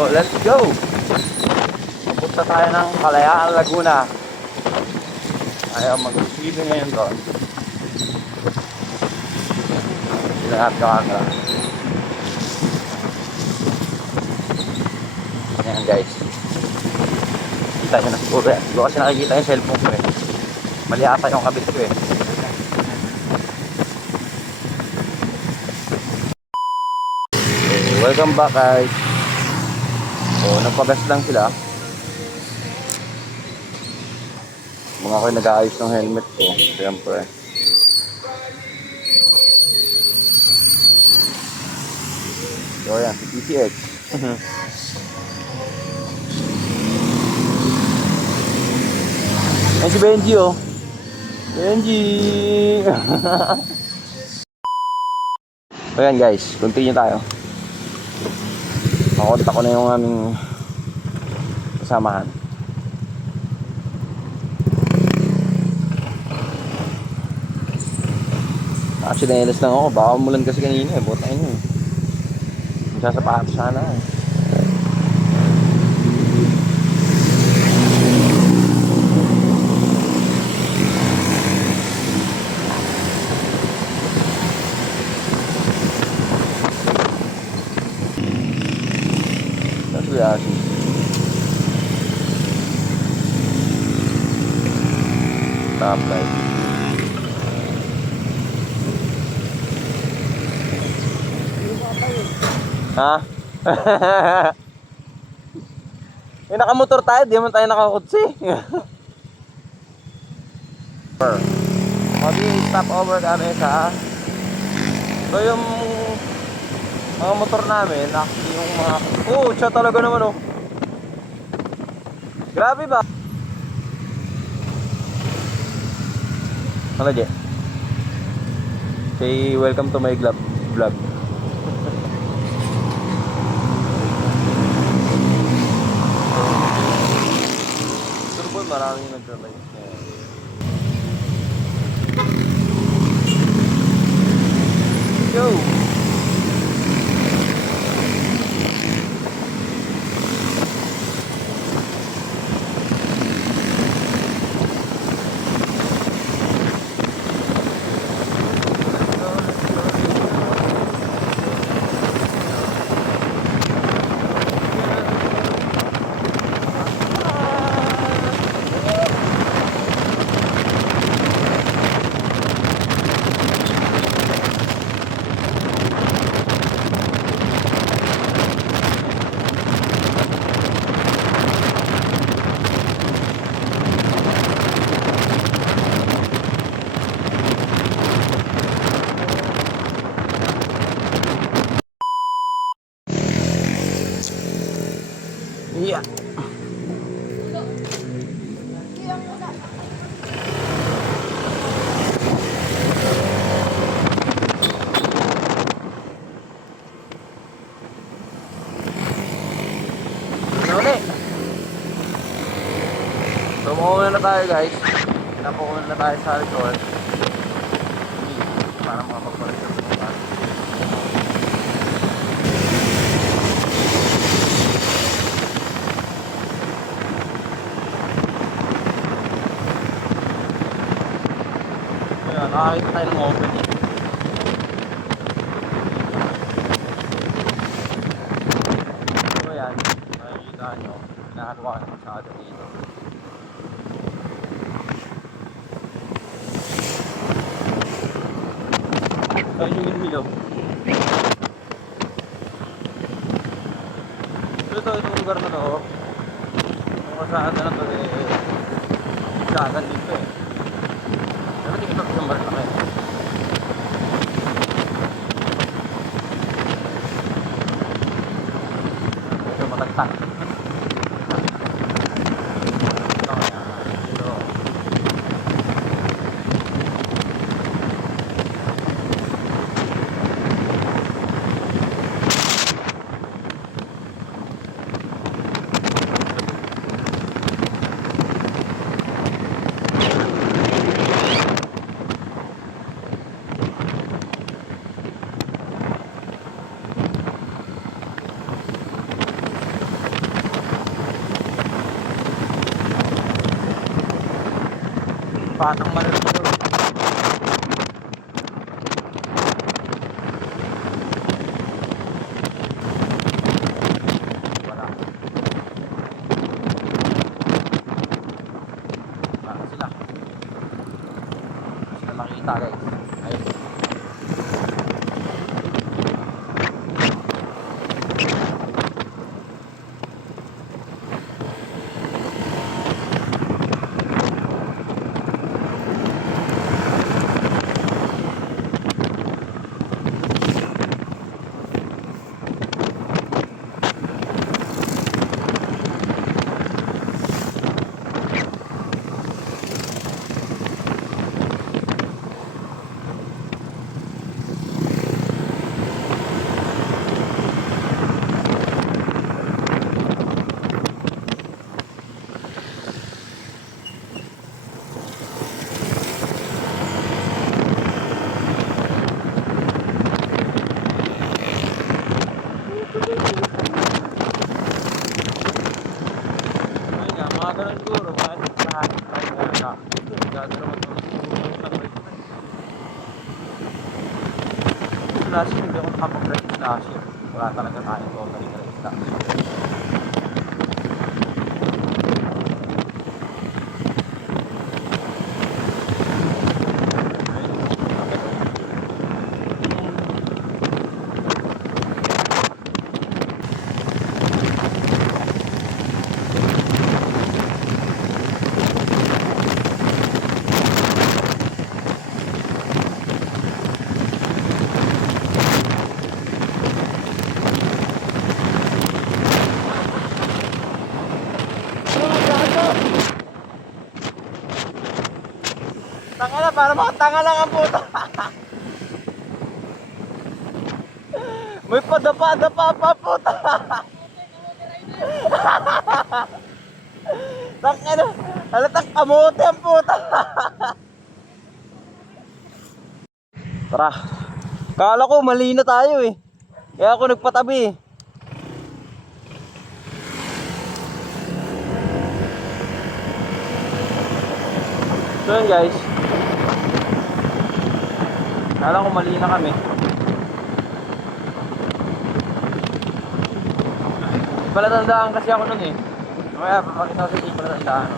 So, let's go! Punta tayo ng Kalayaan, Laguna. Ayaw mag-swimming ngayon doon. Lahat camera. Ayan guys. Kita nyo na siguro yan. Siguro kasi nakikita yung cellphone ko eh. Mali ata yung kabit ko eh. So, welcome back guys. So, nagpagas lang sila. Mga ako'y nag-aayos ng helmet ko. Siyempre. So, ayan. Si PCX. Ayan si Benji oh. Benji! So, ayan guys. Continue tayo. Makontak ko na yung aming kasamahan. Nakachinelas lang ako. Baka umulan kasi kanina eh. Buta yun eh. Magsasapatos sana eh. That's reality. Top light. Ha? Eh, nakamotor tayo, di naman tayo nakakutsi. Mag-i-stop over kami sa so yung mga motor namin, actually yung mga siya talaga naman oh. Grabe ba? Ano dyan? Say welcome to my vlog. Maraming naglalay. Go! Yeah. So, mauna na tayo guys. Napukunan na tayo sa resort. Para makapagpalit sa mga. Nakakita tayo ng opening. So yan, makikita nyo, nakakawa ka ng masyado dito. So yun yung bilog. So itong lugar na to, kung kasaan na lang to dagat dito eh. Pero hindi ko sa Marta kayo. Ito matagtag. Patang malaki dito. Wala. Para sila. Hindi sila makita guys. Ayun. Ayun nga, mga ganun siguro, mga lahat tayo nga. Gagalaw ito. Last year, hindi ako nakapag-rest last year. Wala talaga tayo totally rest last year. Tanga na, para mga tanga lang ang puto. May padapa-dapa pa puto. Tanga na, halatang kamote ang puto. Tara, kala ko mali na tayo eh. Kaya ako nagpatabi. So yun guys, kala ko mali na kami. Palatandaan kasi ako nun eh. Kaya papakita ko sa inyo palatandaan.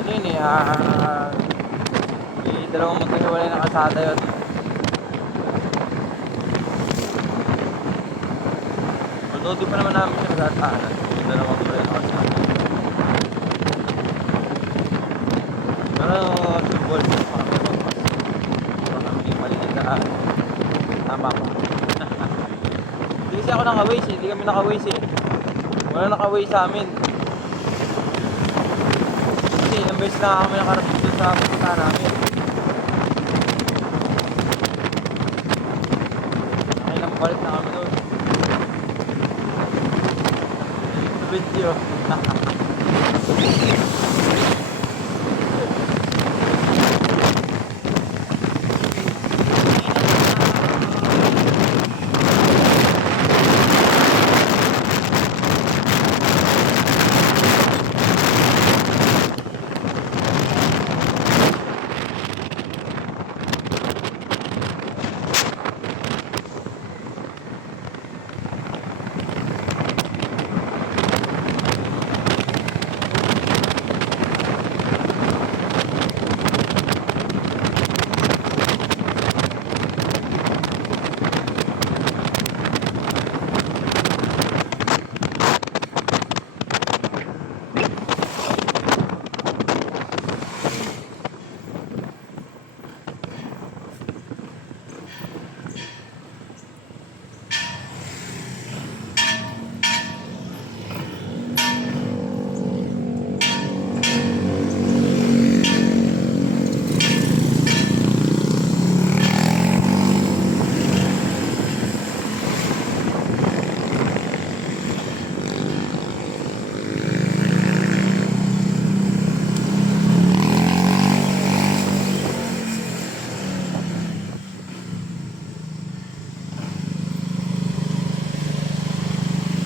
Ano yun eh, dalawang magkahiwalay na kalsada yun. Although di pa naman namin siya nagtataanan. Dalawang magkahiwalay na kalsada. Pero symbol sa mga kapatid. Ito kami mali na daan. Tama ko. Hindi kasi ako naka-waze eh. Hindi kami naka-waze eh. Wala naka-waze sa amin. Kasi ilang beses na kami nakarating doon sa pupunta namin. Nakailang balik na kami doon. Sa video.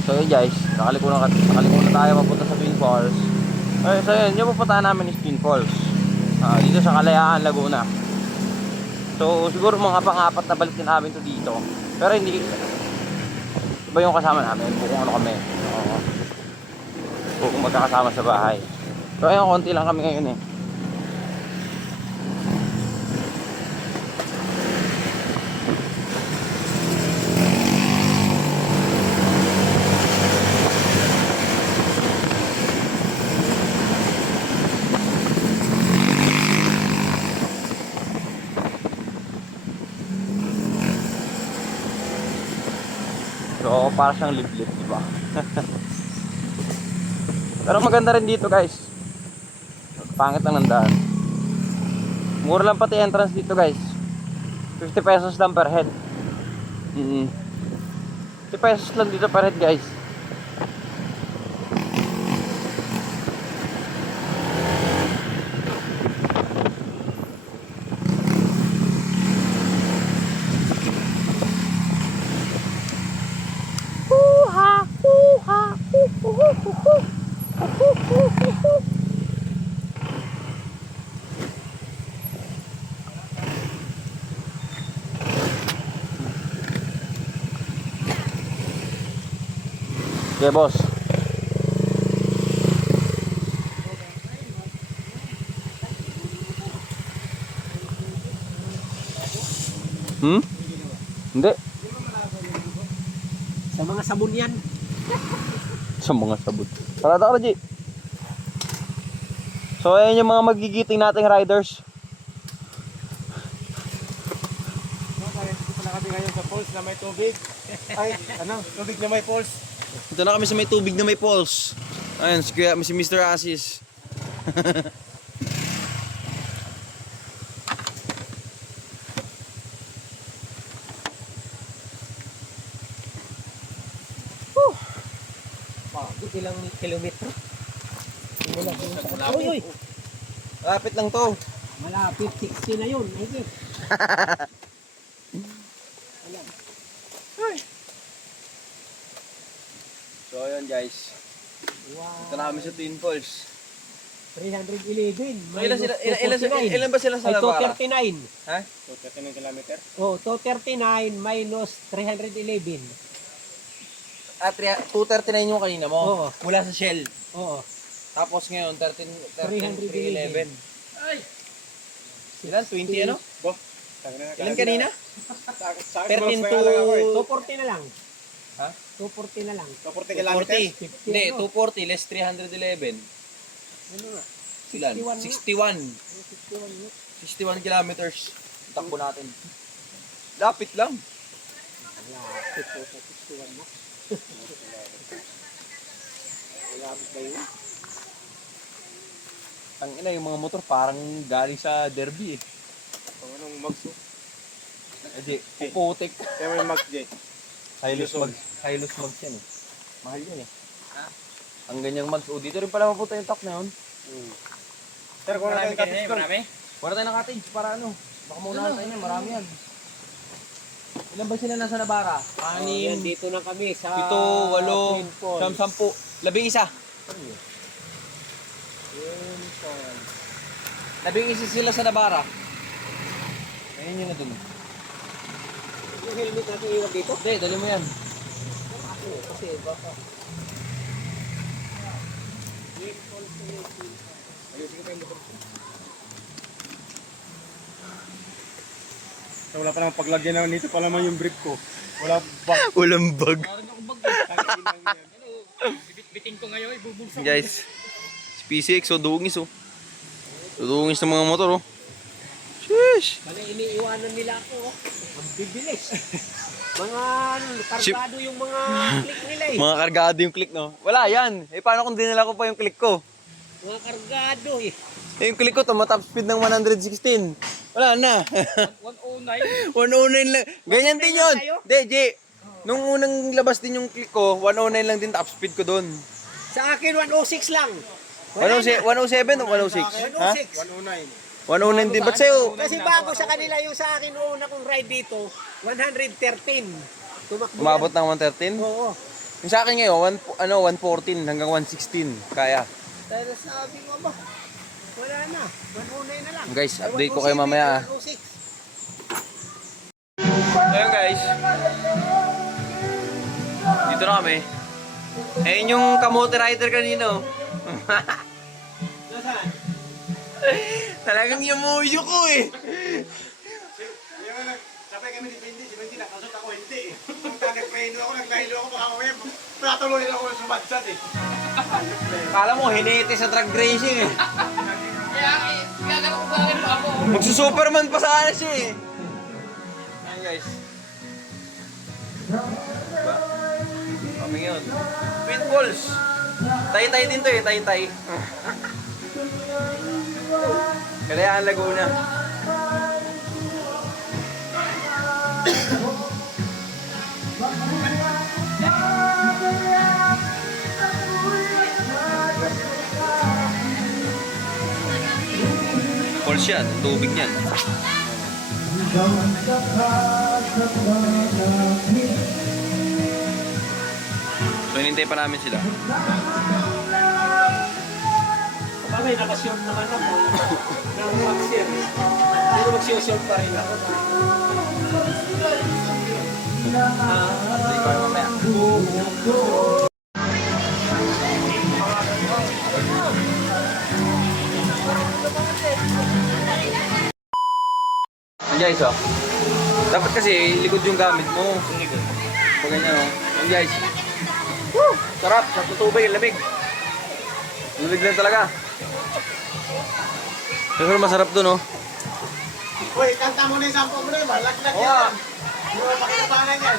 So yun guys, nakaliko na tayo mapunta sa Twin Falls. So yun, yung pupuntahan namin is Twin Falls. Dito sa Kalayaan, Laguna. So siguro mga pang-apat na balik din namin to dito. Pero hindi iba yung kasama namin, kung ano kami. Kung magkakasama sa bahay. So ayun, konti lang kami ngayon eh. So, para siyang liblib, di ba? Pero maganda rin dito, guys. Pangit lang ng daan. Mura lang pati entrance dito, guys. 50 pesos lang per head. 50 pesos lang dito per head, guys. Okay, boss. Hindi. Sa mga sabon yan. Sa mga sabon. Parada ka, G. So, ayan yung mga magigiting nating riders. Dito na kami ngayon sa falls na may tubig. Ay, tubig na may falls. Ito na kami sa may tubig na may falls. Ayan, si Mr. Asis. Ilang kilometro? Uy! Lapit lang to. Malapit, 60 na yun. Ay, So, ayan guys. wow. Ito na kami sa Twin Falls. 311. Ilan ba sila sa Labara? 239. Ha? 239 kilometer? Oh, 239 minus 311. 239 yung kanina mo? Oo. Mula sa Shell. Oo. Tapos ngayon, 311. Ay! Ilan? 20 ano? Ilan kanina? 13 to 240 na lang. Ha? 240 na lang. 240. Hindi, 240 less 311. Ano nga? Ilan? 61. 61 kilometers. Takbo natin. Lapit lang. Lapit po sa 61 na. Lapit ba yun? Ang ina, yung mga motor parang galing sa derby eh. Anong mags? Puputik. Kaya may mags, Jay. Hilux mags yan eh. Mahal yan eh. Ang ganyang mags. O, dito rin pala mapunta yung top na yun. Sir, kung natin cottage doon. Wala tayo ng cottage para ano. Baka maunahan tayo niyan, marami yan. Ilan ba sila nasa Nabara? 6, Dito na kami sa 7, 8, 10, 11. 11 sila sa Nabara. Ayun yun na dun. Yung helmet natin iwag dito? Hindi, dali mo yan. Kasi baka. So, wala pa naman paglagyan na nito pa naman yung brief ko. Wala pa. Walang bag. Biting ko ngayon, ibubulsa. Guys, SPCX, so dungis oh. Dungis ng mga motor oh. Sheesh! Kaya iniiwanan nila ako. Ang bibilis. Mga kargado yung mga click nila eh. Mga kargado yung click no. Wala yan. Eh paano kung dinala ko pa yung click ko? Mga kargado eh. Eh yung click ko tumatap speed ng 116. Wala na. 109. 109 lang. Ganyan din yun. Hindi, G. Nung unang labas din yung click ko, 109 lang din top speed ko doon. Sa akin 106 lang. 107 o 106? Ha? 106. 109 din. Ba't sa'yo? Kasi bago sa kanila yung sa akin una kong ride dito, 113. Tumakbo. Umabot yan. ng 113? Oo. Yung sa akin ngayon, 114 hanggang 116. Kaya. Pero sabi mo ba? Wala na. 109 na lang. Guys, update ko kayo mamaya. 106. Ayun guys. Dito na kami. Ayun yung kamote rider kanino. Nasaan? Talagang yumuyo ko eh. Sabay kami ni Benji, si Benji nakasot ako hindi eh. Kung nag-preno ako, nag-dahilo ako, baka mamaya natuloy ako sumadsad eh. Kala mo, hinete sa drag racing eh. Kaya ko bakit pa ako. Magsusuperman pa sana siya eh. Ayun guys. Diba? Kami yun. Pitbulls. Tay-tay din to eh, tay-tay. Kalayaan Laguna. Falls yan, tubig yan. So hinintay pa namin sila. Bagay, nakasiyot naman ako. Nang mag-share. Pero mag-share pa rin ako. Update ko kayo mamaya. Guys, oh. Dapat kasi likod yung gamit mo. Pag ganyan, oh. Yan guys. Woo! Sarap, sa tutubig, lamig. Lamig lang talaga. Pero masarap dun, oh. Uy, kanta mo na yung sampo mo na yun, malaglag Oo, yan. ah. Hindi mo pakinabangan yan.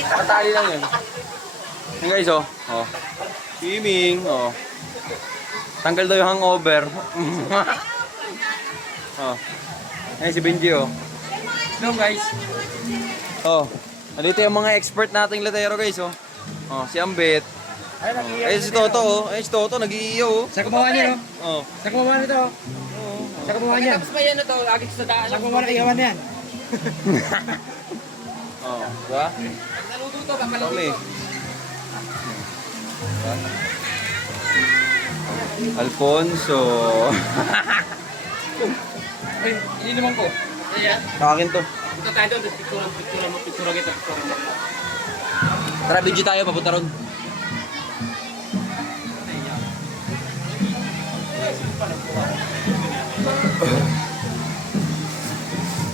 Nakatali lang yun. Yan guys, oh. Oh. Swimming, oh. Tanggal daw yung hangover. Oh. Ayan si Benji, oh. Hello guys. Oh. Nandito yung mga expert nating latero, guys, oh. Oh, si Ambet. Ay, Oh. Ayun si Toto, oh. Ayun si Toto, nag-iiyaw, oh. Sa gumawa niya, no? Oh. Sa gumawa nito. Oh. Sa gumawa niya. Tapos ba yan na to? Lagi sa daan. Sa gumawa na iyawan yan. Oh. Diba? Naluto to, Kami. kamaluto. Alfonso. Ay, hindi naman ko. Ayan. Akin to. Punta tayo doon. Picture kita. Tara, Benji tayo, papunta ron.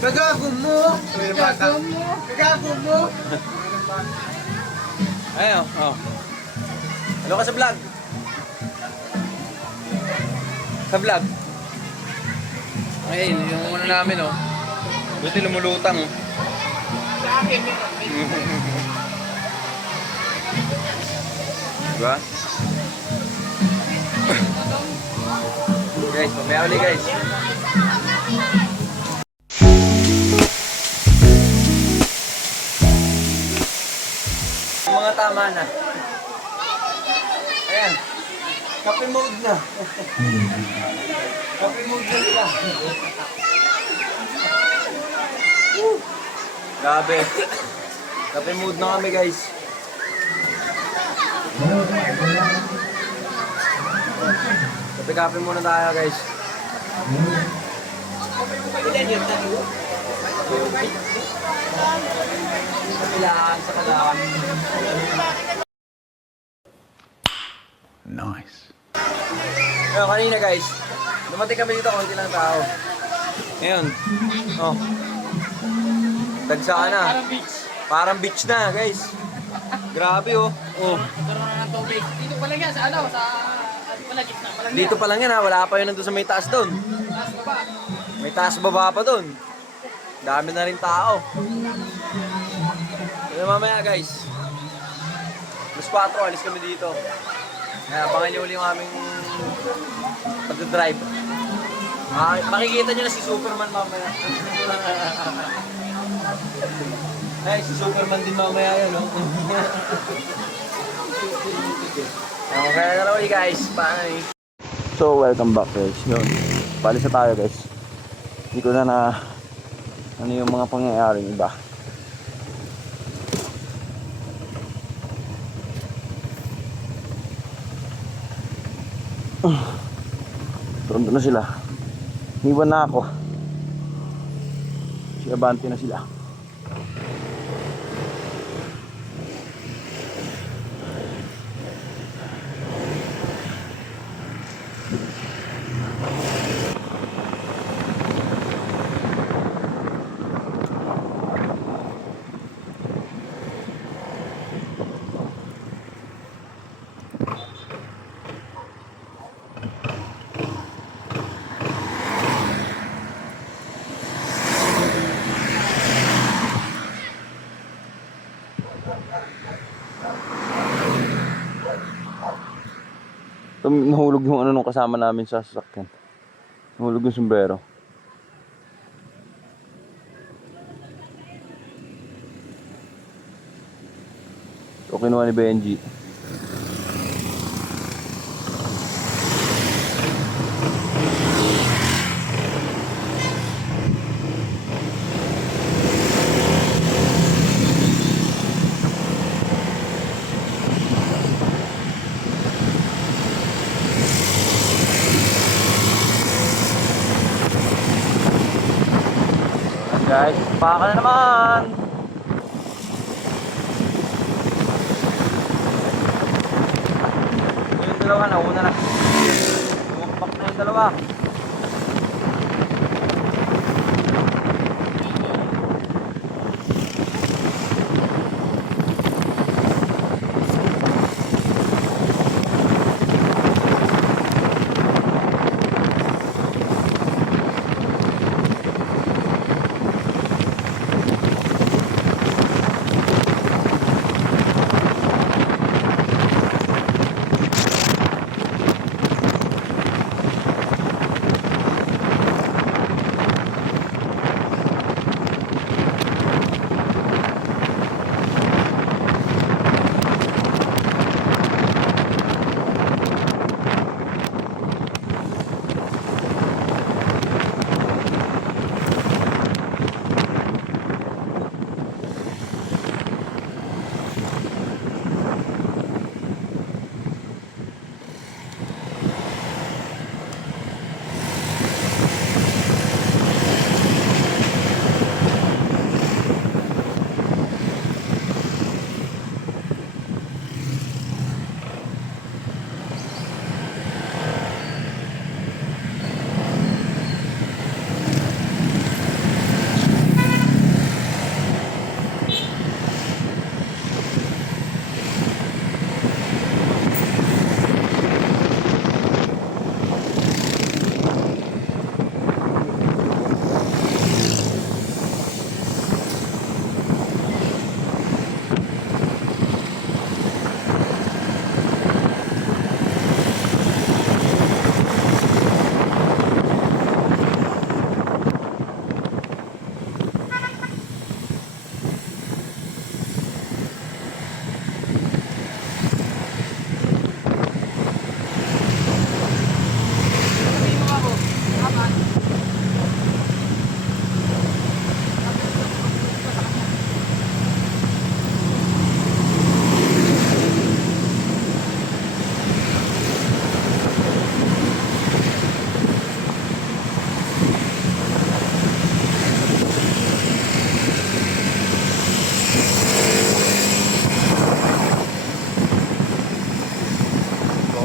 Kagago mo! Kagago mo! Ayun, oh. Ano ka sa vlog? Sa vlog? Ayun, yung ano namin, oh. Buti lumulutang, oh. Sa akin, Diba? Guys, mamaya ulit guys. Mga tama na. Ayan. Kape mode na. Kape mode na sila. Grabe. Kape mode na kami guys. Kape-kape muna tayo guys. Kapilaan sa kalaan. Nice. Ayun, kanina guys, dumating kami dito, konti lang tao. Ngayon, oh. Dagsaan na. Parang beach. Parang beach na guys. Grabe oh. Oh. Meron na ng tubig. Dito pala yan, sa ano, sa... Ano pala, gitna pala Dito pa lang yan ha, wala pa yun nandun sa may taas doon. Taas baba. May taas baba pa doon. Dami na rin tao. Kaya mamaya guys, mas 4, alis kami dito. Kaya abangan nyo uli yung aming pag-drive. Makikita nyo na si Superman mamaya. Ay, si Superman din mamaya yun, no? Okay na lang ulit guys, bye! So, welcome back guys. Yun, palis na tayo guys. Hindi ko na ano yung mga pangyayaring iba. Tondo na sila. Niwan na ako. Si Abante na sila. Nahulog yung ano nung kasama namin sa sasakyan. Nahulog yung sombrero. So kinuha ni Benji. Guys, baka na naman. Yung dalawa na, una na. Bumagpak na yung dalawa.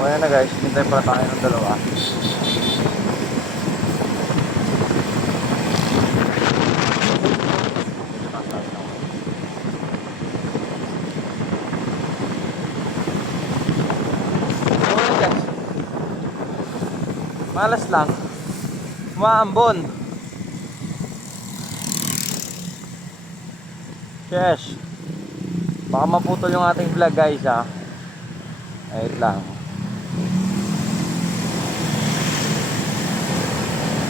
Ayan na guys, hintay pala tayo ng dalawa. Ayan guys, malas lang, umaambon. Yes, baka maputol yung ating vlog guys ha. Ayun lang.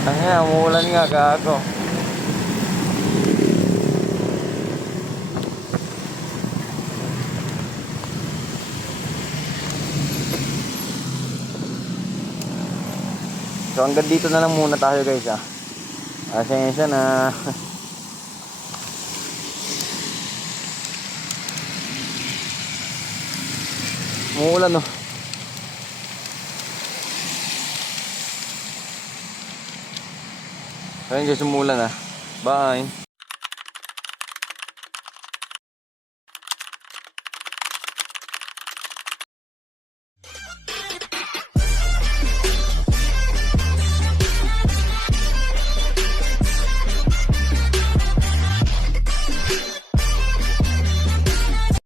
Ayan, umuulan nga, gago. So hanggang dito na lang muna tayo guys ha. Asensya na. Umuulan oh. Ayun guys, umulan na. Bye.